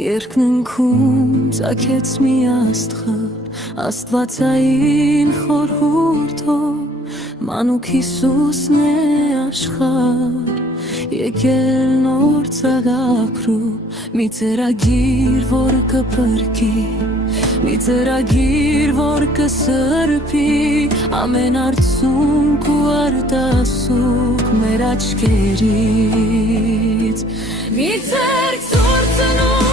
Երկնքում ծագեց մի աստղը, աստվածային խորհուրդով, մանուկ Հիսուսն է աշխարհ, եկել նոր ծագակրու, մի ծրագիր, որ կփրկի, մի ծրագիր, որ կսրբի, ամեն արցունք ու արտասուք մեր աչքերից, մի ձեռք ցուրտ ծնունդ